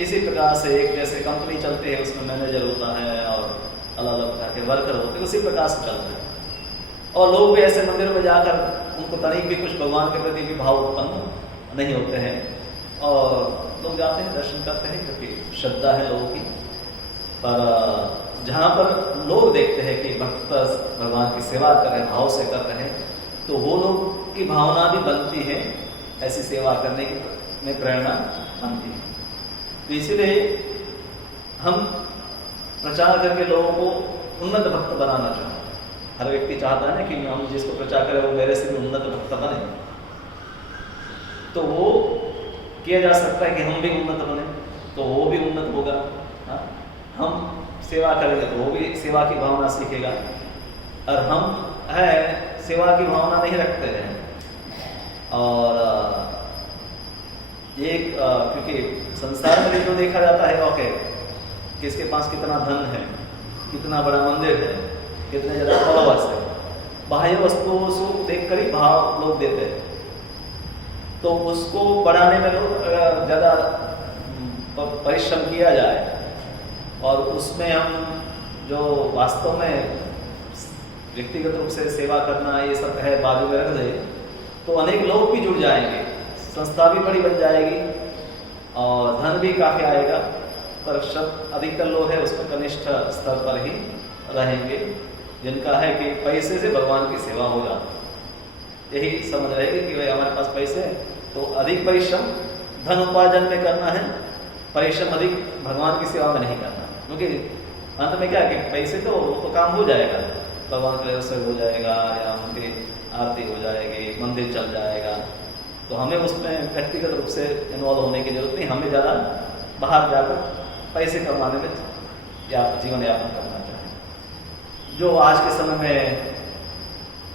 इसी प्रकार से एक जैसे कंपनी चलती है उसमें मैनेजर होता है और अलग अलग प्रकार के वर्कर होते हैं, उसी प्रकार से चलते हैं। और लोग भी ऐसे मंदिर में जाकर उनको तनिक भी कुछ भगवान के प्रति भी भाव उत्पन्न नहीं होते हैं, और लोग जाते हैं दर्शन करते हैं क्योंकि श्रद्धा है लोगों की। पर जहाँ पर लोग देखते हैं कि भक्त भगवान की सेवा कर रहे हैं, भाव से कर रहे हैं, तो वो लोग की भावना भी बनती है ऐसी सेवा करने की में प्रेरणा बनती है। तो इसीलिए हम प्रचार करके लोगों को उन्नत भक्त बनाना चाहते हैं। हर व्यक्ति चाहता है ना कि हम जिसको प्रचार करें वो मेरे से भी उन्नत भक्त बने, तो वो किया जा सकता है कि हम भी उन्नत बने तो वो भी उन्नत होगा। हाँ? हम सेवा करेंगे तो वो भी सेवा की भावना सीखेगा, और हम है सेवा की भावना नहीं रखते हैं। और एक क्योंकि संसार में जो देखा जाता है ओके किसके पास कितना धन है, कितना बड़ा मंदिर है, कितने ज़्यादा फॉलोवर्स है, बाह्य वस्तुओं को देखकर ही भाव लोग देते हैं। तो उसको बढ़ाने में लोग अगर ज़्यादा परिश्रम किया जाए और उसमें हम जो वास्तव में व्यक्तिगत रूप से सेवा करना ये सब है बाजू में रख दे, तो अनेक लोग भी जुड़ जाएंगे, संस्था भी बड़ी बन जाएगी और धन भी काफ़ी आएगा, पर अधिकतर लोग हैं उसमें कनिष्ठ स्तर पर ही रहेंगे, जिनका है कि पैसे से भगवान की सेवा हो जाती है। यही समझ रहेगी कि भाई हमारे पास पैसे हैं तो अधिक परिश्रम धन उपार्जन में करना है, परिश्रम अधिक भगवान की सेवा में नहीं करना, क्योंकि अंत में क्या है कि पैसे तो काम हो जाएगा, भगवान के व्यवसाय हो जाएगा या उनकी आरती हो जाएगी, मंदिर चल जाएगा, तो हमें उसमें व्यक्तिगत रूप से इन्वॉल्व होने की जरूरत नहीं। हमें ज़्यादा बाहर जाकर पैसे कमाने में या जीवन यापन करना चाहिए, जो आज के समय में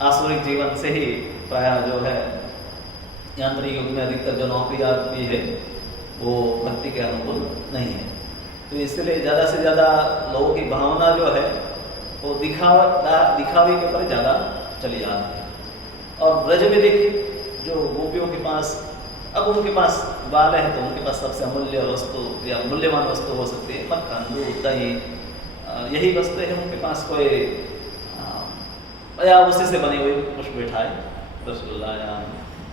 आसुरिक जीवन से ही प्रायः जो है यांत्रिक युग में अधिकतर जो नौकरियाँ भी है वो भक्ति के अनुकूल नहीं है। तो इसलिए ज़्यादा से ज़्यादा लोगों की भावना जो है वो दिखावे के ऊपर ज़्यादा चली जाती है। और ब्रज में देखिए जो गोपियों के पास, अब उनके पास बाल है तो उनके पास सबसे अमूल्य वस्तु या मूल्यवान वस्तु हो सकती है मक्खन, दूध, दही, यही वस्तु है उनके पास। कोई या उसी से बनी हुई कुछ मिठाई, रसगुल्ला या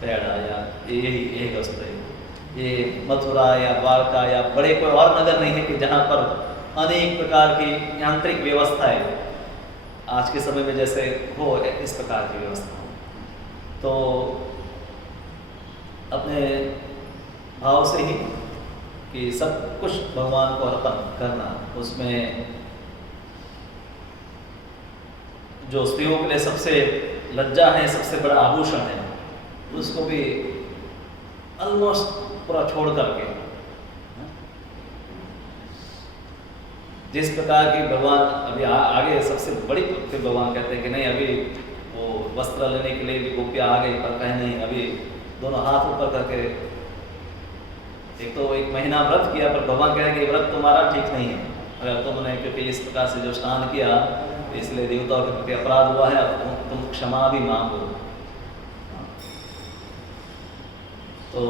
पेड़ा या यही वस्तु है। ये मथुरा या द्वारका या बड़े कोई और नगर नहीं है कि जहाँ पर अनेक प्रकार की यांत्रिक व्यवस्थाएं आज के समय में जैसे हो इस प्रकार की व्यवस्था हो। तो अपने भाव से ही कि सब कुछ भगवान को अर्पण करना, उसमें जो स्त्रियों के लिए सबसे लज्जा है, सबसे बड़ा आभूषण है, उसको भी ऑलमोस्ट पूरा छोड़ करके जिस प्रकार की भगवान अभी आगे सबसे बड़ी फिर भगवान कहते हैं कि नहीं अभी वो वस्त्र लेने के लिए भी गोपियाँ आ गई, पर कहे नहीं अभी दोनों हाथ ऊपर करके, एक तो एक महीना व्रत किया पर भगवान कह रहे हैं कि व्रत तुम्हारा ठीक नहीं है, अगर तुमने क्योंकि इस प्रकार से जो स्नान किया इसलिए देवताओं के प्रति अपराध हुआ है, अब तुम क्षमा भी मांगो। तो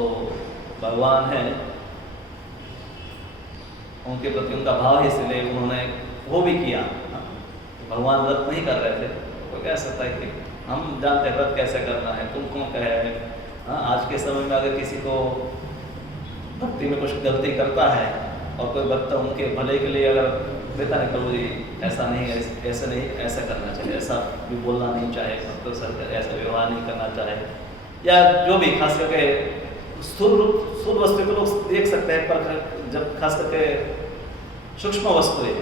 भगवान है उनके प्रति उनका भाव, इसलिए उन्होंने वो भी किया। तो भगवान व्रत नहीं कर रहे थे, तो कह सकता है कि हम जानते हैं व्रत कैसे करना है, तुम कौन कहे। आज के समय में अगर किसी को भक्ति में कुछ गलती करता है और कोई भक्त उनके भले के लिए अगर बेटा नहीं करो जी ऐसा नहीं, ऐसा नहीं, ऐसा करना चाहिए, ऐसा भी बोलना नहीं चाहे, भक्तों से ऐसा व्यवहार नहीं करना चाहे, या जो भी खास करके स्थूल वस्तु को लोग देख सकते हैं, पर जब खास करके सूक्ष्म वस्तुएं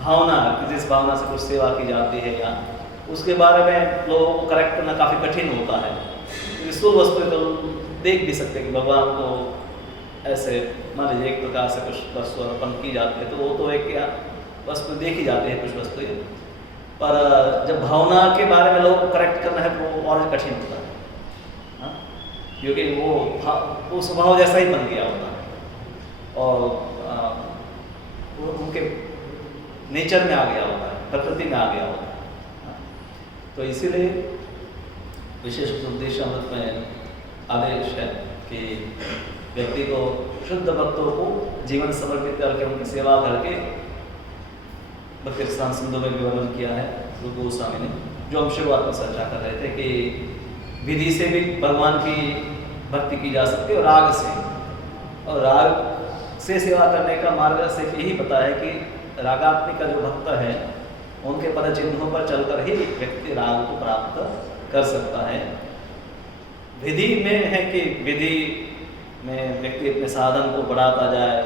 भावना, जिस भावना से कुछ सेवा की जाती है या उसके बारे में लोगों को करेक्ट करना काफ़ी कठिन होता है। स्थूल वस्तुएं तो देख भी सकते हैं कि भगवान को ऐसे मान लीजिए एक प्रकार से कुछ वस्तु अर्पण की जाती है, तो वो तो एक क्या वस्तु देखी जाती है कुछ वस्तुएं, पर जब भावना के बारे में लोगों को करेक्ट करना है तो वो और कठिन होता है, क्योंकि वो स्वभाव जैसा ही बन गया होता है और वो उनके नेचर में आ गया होता है, प्रकृति में आ गया होता है। तो इसीलिए विशेष उद्देश्य अमृत में आदेश है कि व्यक्ति को शुद्ध भक्तों को जीवन समर्पित करके उनकी सेवा करके, भक्ति स्थान सिंधु में भी वर्णन किया है रूप गोस्वामी ने, जो हम शुरुआत में चर्चा कर रहे थे कि विधि से भी भगवान की भक्ति की जा सकती है और राग से। और राग से सेवा करने का मार्ग सिर्फ यही पता है कि रागात्मिक का जो भक्त है उनके पद चिन्हों पर चलकर ही व्यक्ति राग को प्राप्त कर सकता है। विधि में है कि विधि में व्यक्ति अपने साधन को बढ़ाता जाए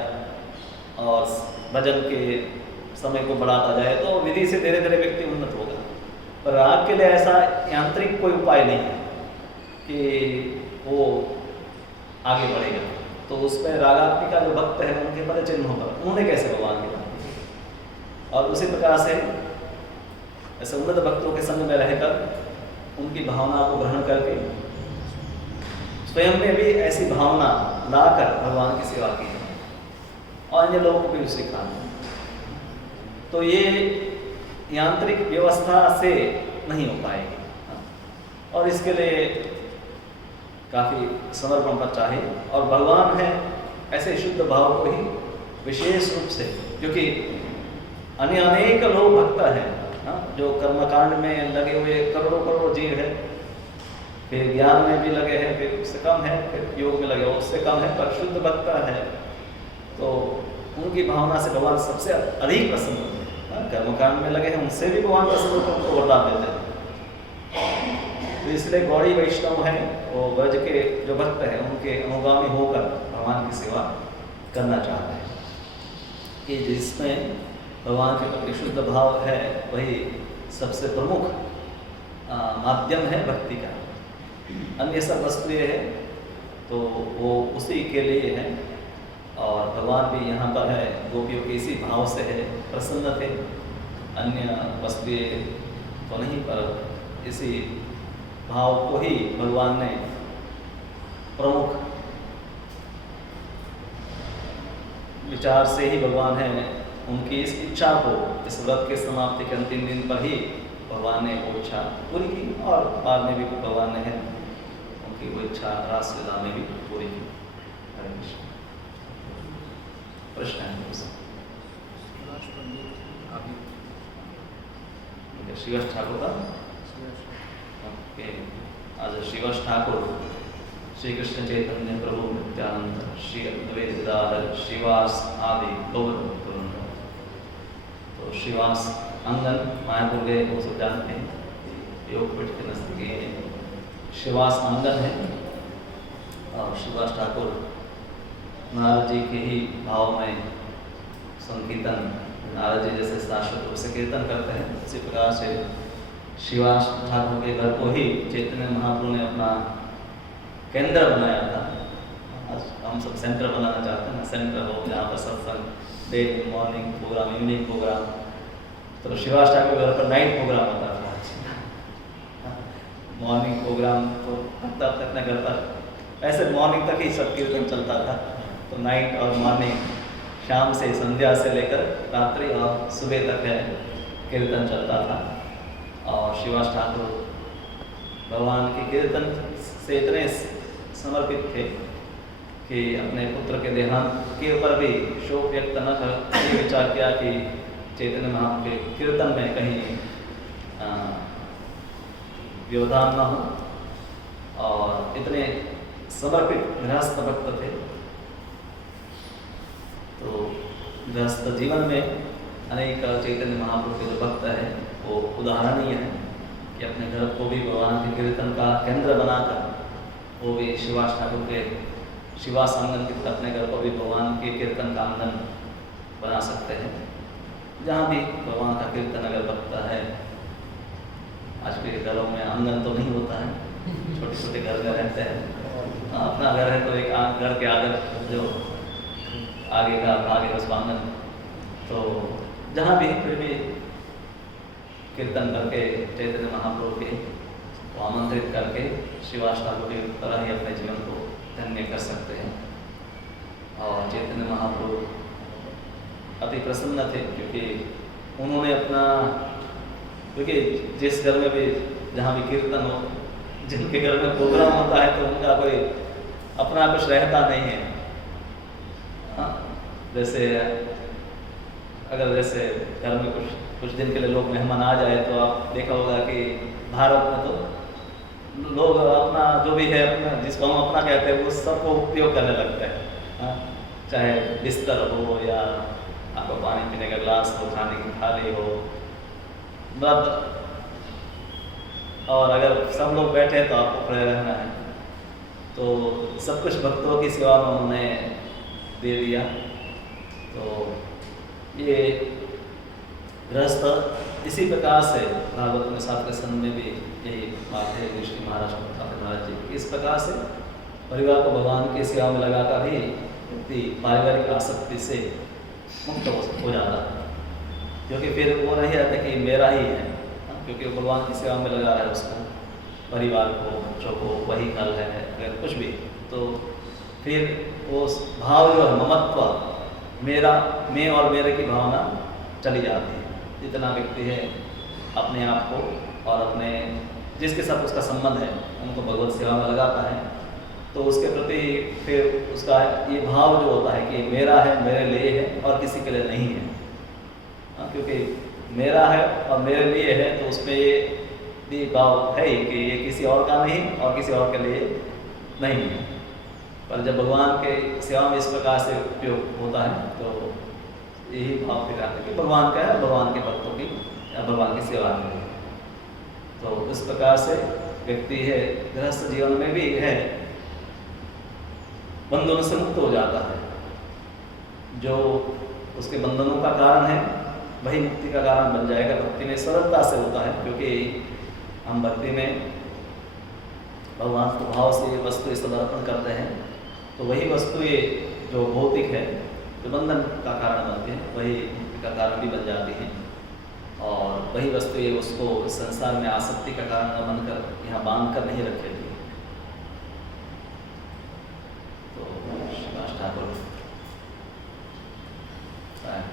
और भजन के समय को बढ़ाता जाए तो विधि से धीरे धीरे व्यक्ति उन्नत होगा। पर राग के लिए ऐसा यांत्रिक कोई उपाय नहीं है कि वो आगे बढ़ेगा। तो उसमें रागात्मिका जो भक्त है उनके पद चिन्हों पर उन्होंने कैसे भगवान की भक्ति की। और उसी प्रकार से ऐसे उन्नत भक्तों के संग में रहकर उनकी भावना को ग्रहण करके स्वयं में भी ऐसी भावना लाकर भगवान की सेवा की और अन्य लोगों को भी सिखाना। तो ये यांत्रिक व्यवस्था से नहीं हो पाएगी और इसके लिए काफ़ी समर्पण पर चाहिए। और भगवान है ऐसे शुद्ध भाव को ही विशेष रूप से, क्योंकि अन्य अनेक लोग भक्त हैं जो कर्मकांड में लगे हुए करोड़ों करोड़ों जीव है, फिर ज्ञान में भी लगे हैं, फिर उससे कम है, फिर योग में लगे हो उससे कम है, पर शुद्ध भक्त है तो उनकी भावना से भगवान सबसे अधिक प्रसन्न होते हैं। कर्मकांड में लगे हैं उनसे भी भगवान प्रसन्न होकर उनको वरदान देते हैं। तो इसलिए गौड़ी वैष्णव हैं वो ब्रज के जो भक्त हैं उनके अनुगामी होकर भगवान की सेवा करना चाहते हैं कि जिसमें भगवान के प्रति शुद्ध भाव है वही सबसे प्रमुख माध्यम है भक्ति का। अन्य सब वस्तुएं हैं तो वो उसी के लिए है। और भगवान भी यहाँ पर है गोपियों के इसी भाव से है प्रसन्न थे। अन्य वस्तुएं तो नहीं पर इसी भाव को ही भगवान ने प्रमुख विचार से ही भगवान है उनकी इस इच्छा को इस व्रत के समाप्ति के अंतिम दिन पर ही भगवान ने वो इच्छा पूरी की और बाद में भी भगवान ने है उनकी वो इच्छा रासलीला में भी पूरी की। हरे कृष्ण। प्रश्न है श्रीवास ठाकुर का आज श्रीवास ठाकुर श्री कृष्ण चैतन्य प्रभु नित्यानंद श्री अद्वैत गदाधर श्रीवास आदि गौर भक्तवृंद। तो श्रीवास आंगन मायापुर गए वो सब जानते हैं, योग पीठ के नजदीक श्रीवास आंगन है। और श्रीवास ठाकुर नारद जी के ही भाव में संकीर्तन नारद जी जैसे शाश्वत रूप से कीर्तन करते हैं उसी प्रकार से श्रीवास ठाकुर के घर को ही चैतन्य महाप्रभु ने अपना केंद्र बनाया था। आज हम सब सेंटर बनाना चाहते हैं, सेंटर हो जहाँ पर सत्संग day morning programme evening programme. तो श्रीवास ठाकुर घर पर नाइट प्रोग्राम होता था। मॉर्निंग प्रोग्राम तो तब तक न घर पर ऐसे मॉर्निंग तक ही सब कीर्तन चलता था। तो नाइट और मॉर्निंग शाम से संध्या से लेकर रात्रि और सुबह तक है कीर्तन चलता था। और श्रीवास ठाकुर भगवान के कीर्तन से इतने समर्पित थे कि अपने पुत्र के देहांत के ऊपर भी शोक व्यक्त न कर ये विचार किया कि चैतन्य महाप्रभु के कीर्तन में कहीं व्यवधान न हो। और इतने समर्पित गृहस्थ भक्त थे। तो गृहस्थ जीवन में अनेक चैतन्य महाप्रभु के जो भक्त हैं वो उदाहरणीय है कि अपने घर को भी भगवान के कीर्तन का केंद्र बनाकर वो भी श्रीवास ठाकुर के श्रीवास आंगन के अपने घर को भी भगवान के कीर्तन का आंगन बना सकते हैं। जहाँ भी भगवान का कीर्तन अगर बजता है, आज के घरों में आंगन तो नहीं होता है, छोटे छोटे घर में रहते हैं। अपना घर है तो एक घर के आगे जो आगे का भाग है उसका आंगन, तो जहाँ भी फिर भी कीर्तन करके चैतन्य महाप्रभु के को आमंत्रित करके श्रीवास ठाकुर की तरह ही अपने जीवन को धन्य कर सकते हैं। और चैतन्य महाप्रभु अति प्रसन्न थे क्योंकि उन्होंने अपना, क्योंकि जिस घर में भी जहाँ भी कीर्तन हो, जिनके घर में प्रोग्राम होता है तो उनका कोई अपना कुछ रहता नहीं है। जैसे अगर जैसे घर में कुछ दिन के लिए लोग मेहमान आ जाए तो आप देखा होगा कि भारत में तो लोग अपना जो भी है अपना जिसको हम अपना कहते हैं वो सबको उपयोग करने लगते हैं। हाँ, चाहे बिस्तर हो या आपको पानी पीने का गिलास हो, खाने की थाली हो, मतलब और अगर सब लोग बैठे हैं तो आपको खड़े रहना है। तो सब कुछ भक्तों की सेवा में उन्होंने दे दिया। तो ये गृहस्थ इसी प्रकार से भागवत में 7वें स्कंद में भी यही बात है ऋषि महाराज महाराज जी, इस प्रकार से परिवार को भगवान की सेवा में लगाकर भी व्यक्ति पारिवारिक आसक्ति से मुक्त हो जाता है, क्योंकि फिर वो नहीं रहता कि मेरा ही है, क्योंकि वो भगवान की सेवा में लगा है, उसको परिवार को बच्चों को वही कल है अगर कुछ भी, तो फिर वो भाव जो है ममत्व मेरा मैं और मेरे की भावना चली जाती है। जितना व्यक्ति है अपने आप को और अपने जिसके साथ उसका संबंध है उनको भगवत सेवा में लगाता है, तो उसके प्रति फिर उसका ये भाव जो होता है कि मेरा है, मेरे लिए है और किसी के लिए नहीं है। क्योंकि मेरा है और मेरे लिए है तो उसमें ये भी भाव है ही कि ये किसी और का नहीं और किसी और के लिए नहीं है। पर जब भगवान के सेवा में इस प्रकार से उपयोग होता है तो यही भाव फिर आता है कि भगवान का है, भगवान के भक्तों की या भगवान की सेवा करें। तो इस प्रकार से व्यक्ति है गृहस्थ जीवन में भी है बंधनों से मुक्त हो जाता है। जो उसके बंधनों का कारण है वही मुक्ति का कारण बन जाएगा। भक्ति में सरलता से होता है, क्योंकि हम भक्ति में भगवान को भाव से ये वस्तु समर्पण करते हैं, तो वही वस्तु ये जो भौतिक है जो बंधन का कारण बनती है वही मुक्ति का कारण भी बन जाती है। और वही वस्तु ये उसको संसार में आसक्ति का कारण न बनकर यहाँ बांध कर नहीं रखेगी। तो श्रीवास ठाकुर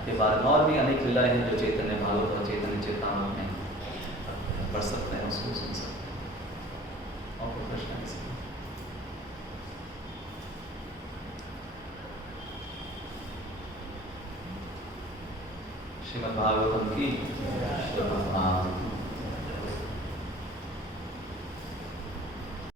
के बारे में और भी अनेक लीलाएं हैं जो चैतन्य भागवत और चैतन्य चेतावनी में पढ़ सकते हैं, उसको सुन सकते हैं। और कोई प्रश्न किसी का? श्रीमद् भागवतम की